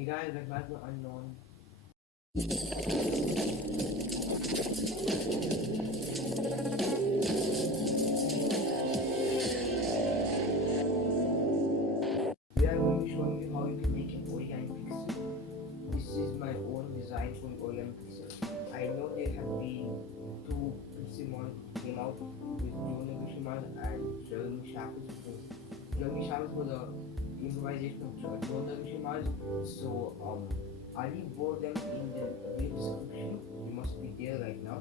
Hey guys, recognize the unknown. We are going to be showing you how you can make an origami pixel. This is my own design for an origami pixel. I know there have been two pixel models came out with Nakashima and Shafer. Shafer was the improvisation of Nakashima. So I'll leave both of them in the video description. You must be there right now.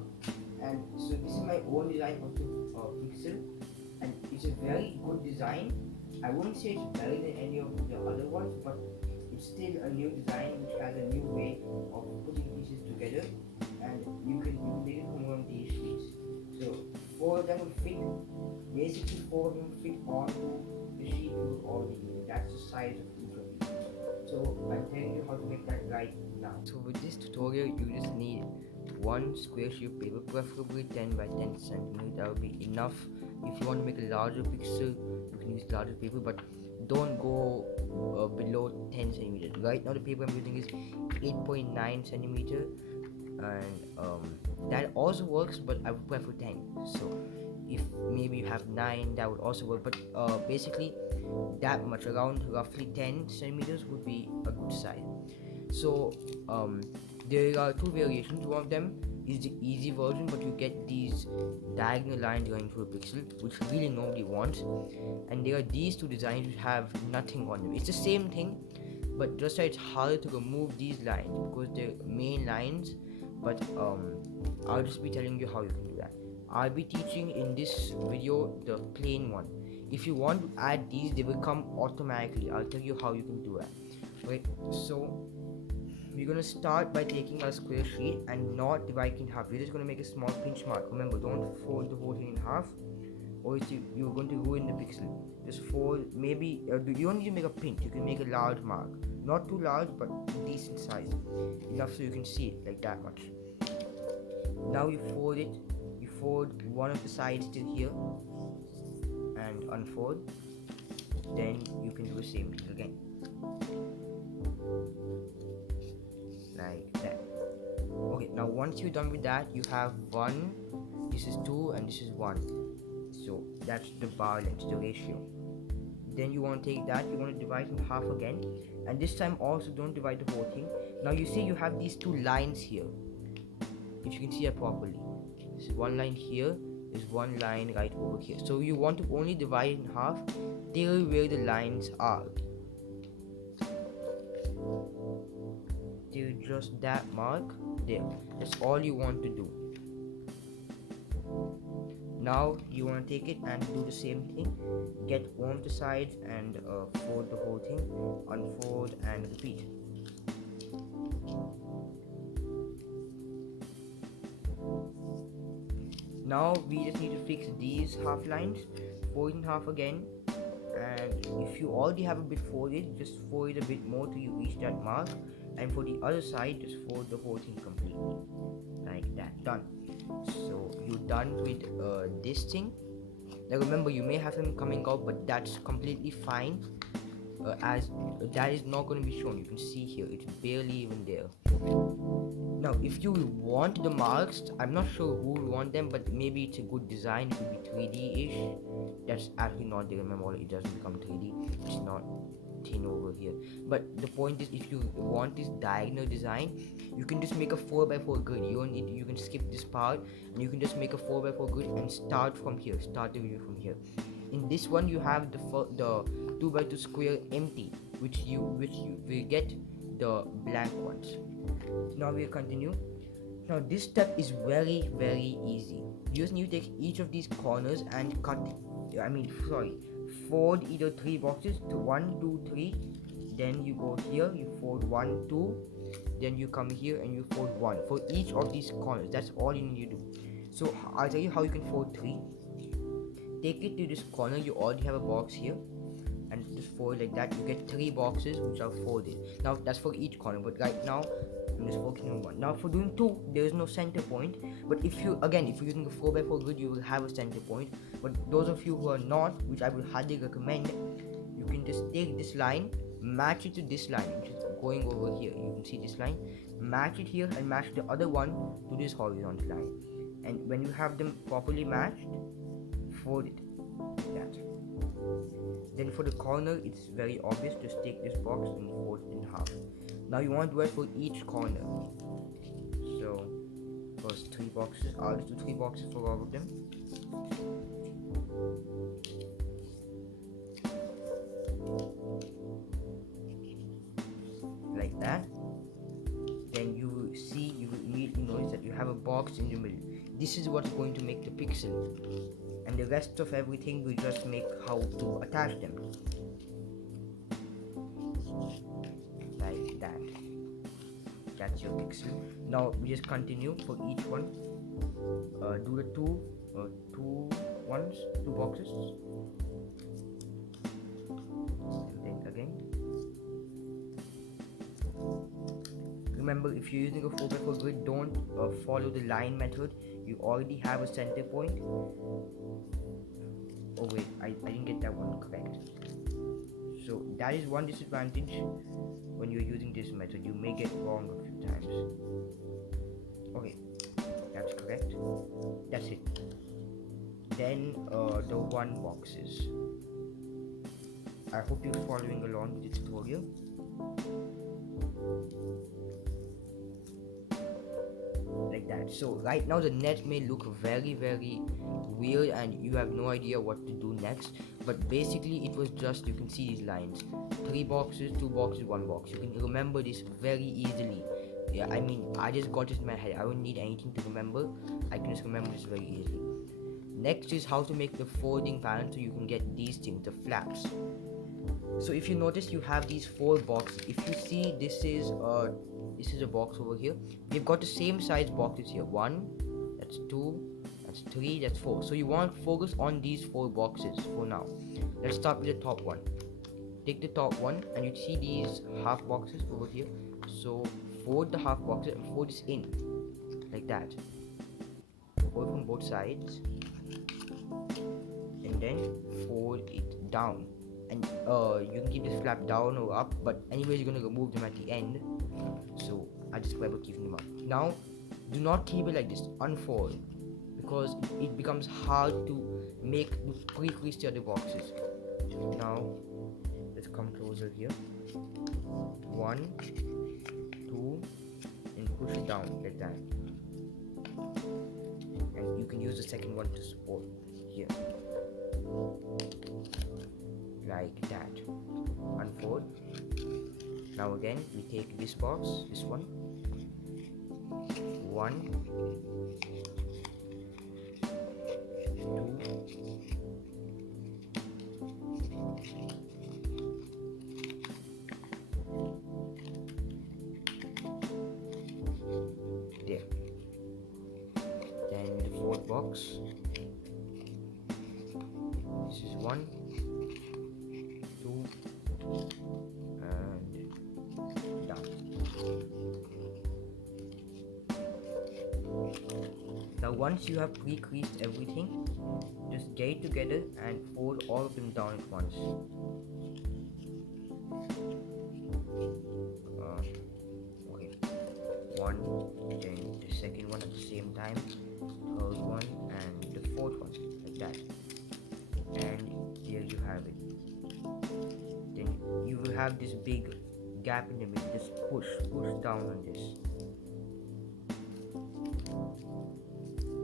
And so this is my own design of the pixel, and it's a very good design. I wouldn't say it's better than any of the other ones, but it's still a new design which has a new way of putting pieces together, and you can take it from one of these sheets. So four of them will fit. Basically, four of them fit onto the sheet you already made. That's the size of each of these. So I'm telling you how to make that right now. So with this tutorial, you just need one square sheet of paper, preferably 10 by 10 centimeters. That will be enough. If you want to make a larger pixel, you can use larger paper, but don't go below 10 centimeters. Right now the paper I'm using is 8.9 centimeter, and that also works, but I would prefer 10. So if maybe you have 9, that would also work, but basically that much, around roughly 10 centimeters would be a good size. So there are two variations. One of them is the easy version, but you get these diagonal lines going through a pixel, which really nobody wants. And there are these two designs which have nothing on them. It's the same thing, but just that it's harder to remove these lines because they're main lines. But I'll just be telling you how you can do that. I'll be teaching in this video the plain one. If you want to add these, they will come automatically. I'll tell you how you can do that. Okay, so we're gonna start by taking a square sheet and not dividing in half. We're just gonna make a small pinch mark. Remember, don't fold the whole thing in half, or you're going to ruin the pixel. Just fold. Maybe you don't need to make a pinch. You can make a large mark, not too large, but decent size, enough so you can see it like that much. Now you fold it. You fold one of the sides till here, and unfold. Then you can do the same thing again, like that. Okay, now once you're done with that, you have one, this is two, and this is one. So that's the bar length, the ratio. Then you want to take that, you want to divide in half again, and this time also don't divide the whole thing. Now you see you have these two lines here, if you can see that properly. This is one line here, there's one line right over here. So you want to only divide in half till where the lines are, till just that mark there. That's all you want to do. Now you want to take it and do the same thing. Get one of the sides and fold the whole thing, unfold and repeat. Now we just need to fix these half lines. Fold in half again, and if you already have a bit folded, just fold it a bit more till you reach that mark, and for the other side just fold the whole thing completely like that. Done. So you're done with this thing. Now remember, you may have them coming out, but that's completely fine, as that is not going to be shown. You can see here it's barely even there. Now if you want the marks, I'm not sure who will want them, but maybe it's a good design. It could be 3D-ish. That's actually not there. Remember, it doesn't become 3D. It's not thin over here. But the point is, if you want this diagonal design, you can just make a 4x4 grid. You don't need, you can skip this part, and you can just make a 4x4 grid and start from here. Start the view from here. In this one, you have the 2x2 square empty, which you will get the blank ones. Now we'll continue. Now this step is very easy. You just need to take each of these corners and fold either 3 boxes to 1, 2, 3. Then you go here, you fold 1, 2. Then you come here and you fold 1 for each of these corners. That's all you need to do. So I'll tell you how you can fold 3. Take it to this corner. You already have a box here, and just fold like that. You get 3 boxes which are folded. Now that's for each corner, but right now I'm just focusing on 1. Now for doing 2, there is no center point, but if you're using a 4x4 grid, you will have a center point. But those of you who are not, which I will highly recommend, you can just take this line, match it to this line, which is going over here, you can see this line, match it here and match the other one to this horizontal line, and when you have them properly matched, fold it like that. Then for the corner, it's very obvious, just take this box and fold it in half. Now you want to do it for each corner. So first 3 boxes, I'll just do 3 boxes for all of them. Like that. Then you will see, you will immediately notice that you have a box in the middle. This is what's going to make the pixel, and the rest of everything will just make how to attach them. Like that. That's your pixel. Now we just continue for each one. Do the two boxes. And then again. Remember, if you're using a 4x4 grid, don't follow the line method. You already have a center point. Oh wait, I didn't get that one correct. So that is one disadvantage when you're using this method. You may get wrong a few times. Okay, that's correct. That's it. Then the 1 boxes. I hope you're following along with the tutorial. Like that. So right now the net may look very weird and you have no idea what to do next, but basically it was just, you can see these lines, 3 boxes, 2 boxes, 1 box. You can remember this very easily. Yeah, I mean, I just got it in my head. I don't need anything to remember. I can just remember this very easily. Next is how to make the folding pattern so you can get these things, the flaps. So if you notice, you have these 4 boxes. If you see, this is a box over here. We've got the same size boxes here. 1, that's 2, that's 3, that's 4. So you want to focus on these 4 boxes for now. Let's start with the top one. Take the top one and you see these half boxes over here. So fold the half boxes and fold this in like that. Fold from both sides and then fold it down. And you can keep this flap down or up, but anyways you're gonna remove them at the end, so I just grab keeping them up. Now do not keep it like this, unfold, because it becomes hard to make to pre-crease the other boxes. Now let's come closer here. 1, 2, and push it down like that, and you can use the second one to support here. Like that. Unfold. Now again we take this box, this one, 1, 2, there. Then the 4th box, this is 1, 2, and down. Now once you have pre-creased everything, just get it together and fold all of them down at once. Okay, 1, then the second one at the same time, 3rd one, and the 4th one, like that. And here you have it. Then you will have this big gap in the middle. Just push down on this,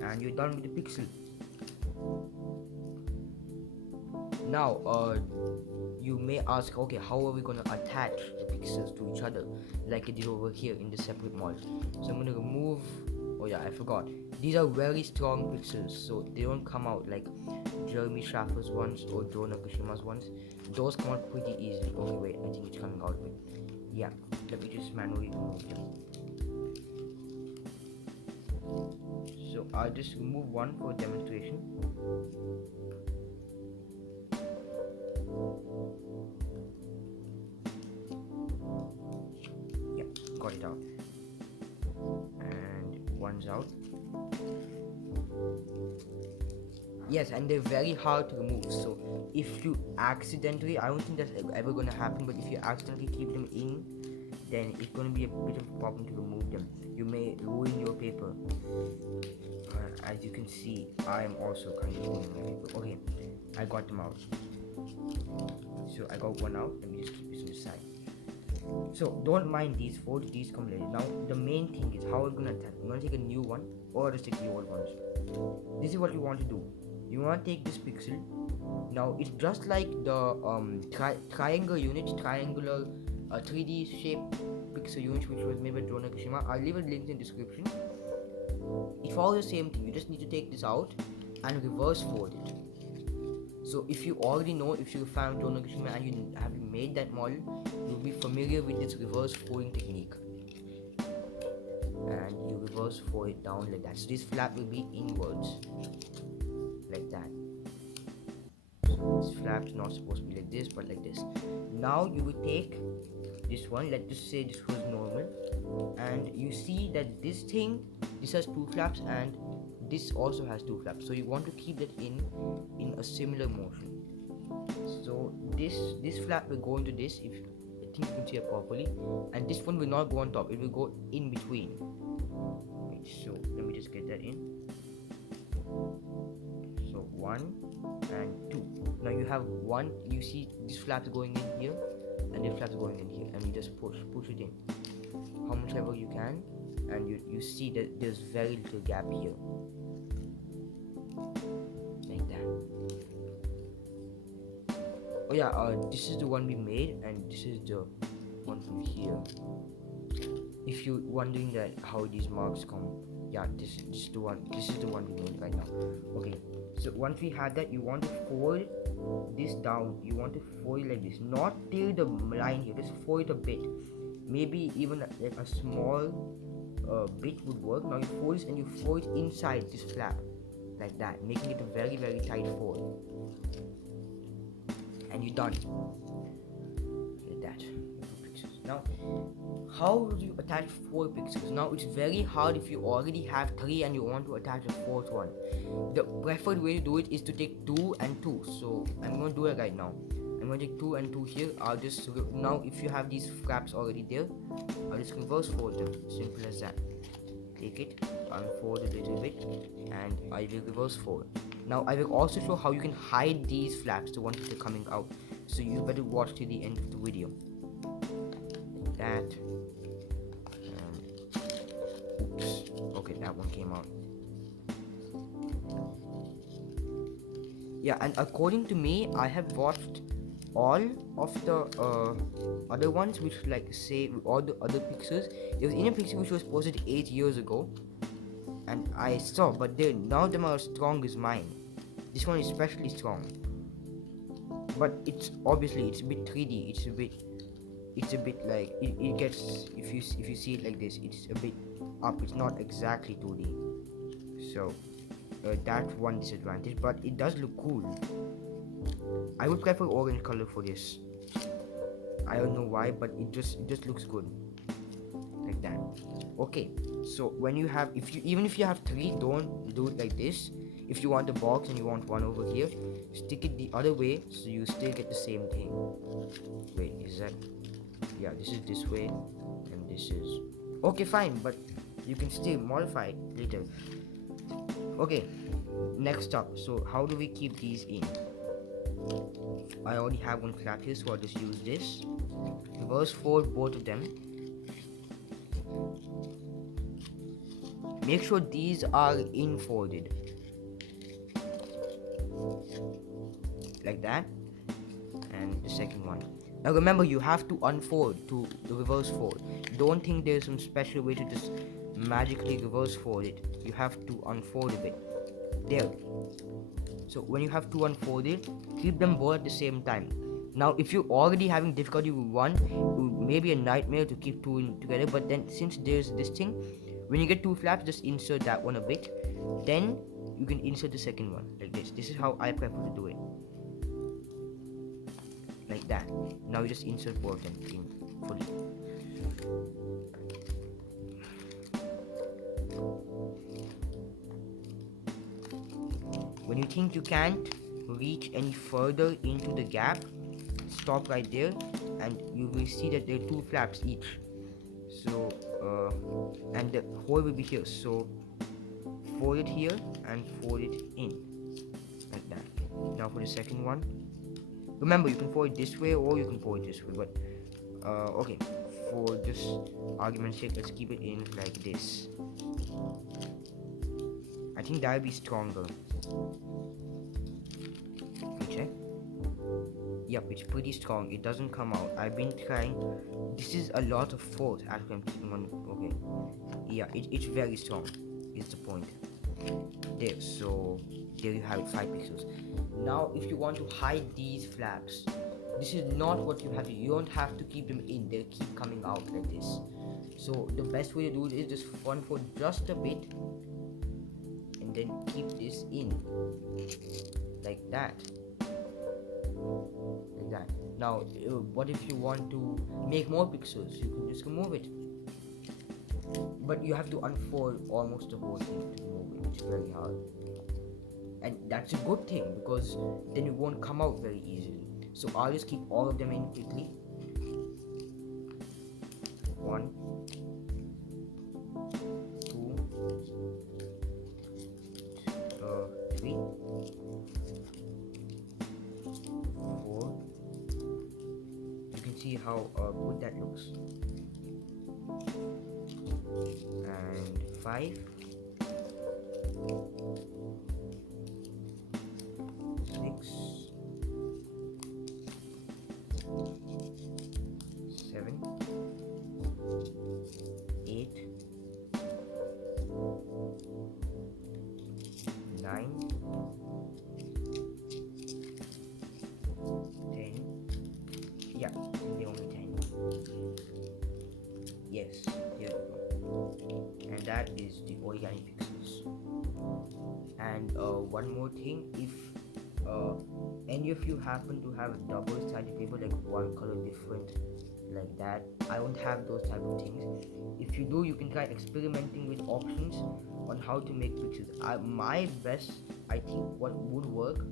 and you're done with the pixel. Now you may ask, okay, how are we going to attach the pixels to each other like it is over here in the separate mold? So I'm going to remove, oh yeah, I forgot, these are very strong pixels, so they don't come out like Shafer's ones or Nakashima's ones. Those come out pretty easily. Okay, wait, I think it's coming out of it. Yeah, let me just manually remove them. So I'll just remove one for demonstration. Yeah, got it out. And one's out. Yes, and they're very hard to remove, so if you accidentally, I don't think that's ever gonna happen, but if you accidentally keep them in then it's going to be a bit of a problem to remove them. You may ruin your paper. As you can see, I am also kind of ruining my paper. Okay, I got them out. So I got one out. Let me just keep this on the side. So don't mind these four. These come later. Now the main thing is how I'm gonna attack. I'm gonna take a new one or just take the old ones. This is what you want to do. You want to take this pixel. Now it's just like the triangular 3D shaped pixel unit which was made by Nakashima. I'll leave a link in the description. It follows the same thing. You just need to take this out and reverse fold it. So if you already know, if you're a fan of Nakashima and you have made that model, you'll be familiar with this reverse folding technique. And you reverse fold it down like that. So this flap will be inwards, like that. So this flap's not supposed to be like this, but like this. Now you will take this one. Let's just say this was normal, and you see that this has two flaps, and this also has two flaps. So you want to keep that in a similar motion. So this flap will go into this. If I think you can see it properly, and this one will not go on top. It will go in between. Wait, so let me just get that in. So 1 and 2. Now you have one. You see this flap going in here, and this flap going in here, and you just push it in how much ever you can, and you see that there's very little gap here, like that. Oh yeah, this is the one we made, and this is the one from here. If you're wondering that how these marks come, yeah, this is the one we made right now. Okay, so once we had that, you want to fold this down. You want to fold it like this, not till the line here, just fold it a bit, maybe even like a small bit would work. Now you fold this and you fold it inside this flap like that, making it a very very tight fold, and you're done like that. Now how do you attach 4 pixels? Now it's very hard if you already have 3 and you want to attach a 4th one. The preferred way to do it is to take 2 and 2. So I'm going to do it right now. I'm going to take 2 and 2 here. I'll just now, if you have these flaps already there, I'll just reverse fold them. Simple as that. Take it, unfold a little bit, and I will reverse fold. Now I will also show how you can hide these flaps, the ones that are coming out. So you better watch till the end of the video. Like that. Oops. Okay, that one came out. Yeah, and according to me, I have watched all of the other ones, which like say all the other pixels. There was in a pixel which was posted 8 years ago, and I saw, but none of them are as strong as mine. This one is especially strong, but it's obviously it's a bit 3D. It's a bit like it gets, if you see it like this, it's a bit up. It's not exactly 2D. So that's one disadvantage, but it does look cool. I would prefer orange color for this. I don't know why, but it just looks good like that. Okay, so when you have, even if you have 3, don't do it like this. If you want the box and you want one over here, stick it the other way so you still get the same thing. Wait, is that? Yeah, this is this way, and this is okay, fine, but you can still modify it later. Okay, next up, so how do we keep these in? I already have one flap here, so I'll just use this. Reverse fold both of them. Make sure these are infolded like that, and the second one. Now remember, you have to unfold to the reverse fold. Don't think there's some special way to just magically reverse fold it. You have to unfold a bit. There. So when you have 2 unfolded, keep them both at the same time. Now if you're already having difficulty with one, it may be a nightmare to keep 2 in together, but then since there's this thing, when you get 2 flaps, just insert that one a bit, then you can insert the second one like this. This is how I prefer to do it, like that. Now you just insert both of them in fully. When you think you can't reach any further into the gap, stop right there, and you will see that there are 2 flaps each. and the hole will be here. So fold it here and fold it in like that. Now for the second one, remember you can fold it this way or you can fold it this way, but okay, for this argument's sake, let's keep it in like this. I think that'll be stronger. Let me check. Yep, it's pretty strong. It doesn't come out. I've been trying. This is a lot of force. Actually, I'm keeping on. Okay. Yeah, it's very strong. Is the point. There. So there you have it. 5 pixels. Now, if you want to hide these flaps, this is not what you have to. You don't have to keep them in. They'll keep coming out like this. So the best way to do it is just front fold just a bit, and then keep this in like that. Like that. Now, what if you want to make more pixels? You can just remove it. But you have to unfold almost the whole thing to remove it, which is very hard. And that's a good thing because then it won't come out very easily. So I'll just keep all of them in quickly. 1, 2, 3, 4. You can see how good that looks. And 5, 6, 7, 8, 9, 10. Yeah, the only 10. Yes, here we go. And that is the origami pixels. And one more thing, if any of you happen to have a double-sided paper, like one color different like that, I don't have those type of things. If you do, you can try experimenting with options on how to make pictures. My best, I think what would work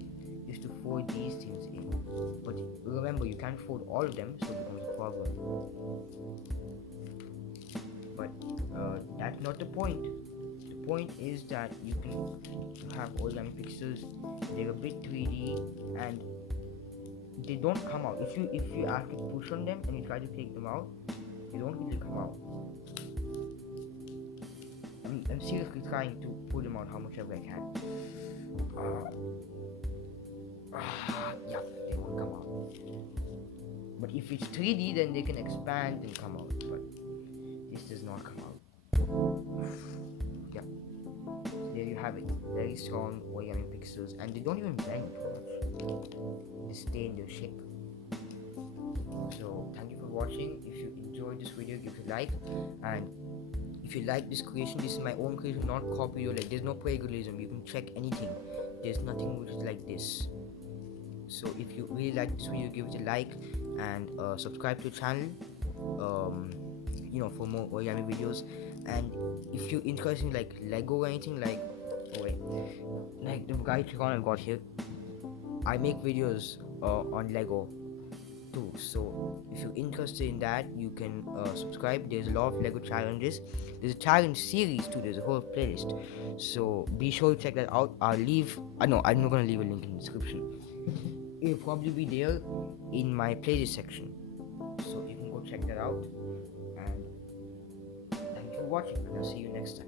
is to fold these things in, but remember you can't fold all of them, so it becomes a problem. But that's not the point. The point is that you can have origami pixels. They're a bit 3D and they don't come out. If you actually push on them and you try to take them out, they don't really come out. I'm seriously trying to pull them out how much ever I can. Yeah, they won't come out. But if it's 3D, then they can expand and come out. But this does not come out. Yeah. So there you have it. Very strong origami pixels, and they don't even bend too much. They stay in their shape. So thank you for watching. If you enjoyed this video, give it a like, and if you like this creation, this is my own creation, not copy or like. There's no plagiarism. You can check anything. There's nothing which is like this. So if you really like this video, give it a like and subscribe to the channel. For more origami videos. And if you're interested in like Lego or anything, like like the guy Tricon I've got here, I make videos on Lego too. So if you're interested in that, you can subscribe. There's a lot of Lego challenges. There's a challenge series too. There's a whole playlist. So be sure to check that out. I'm not gonna leave a link in the description. It'll probably be there in my playlist section. So you can go check that out. And thank you for watching, and I'll see you next time.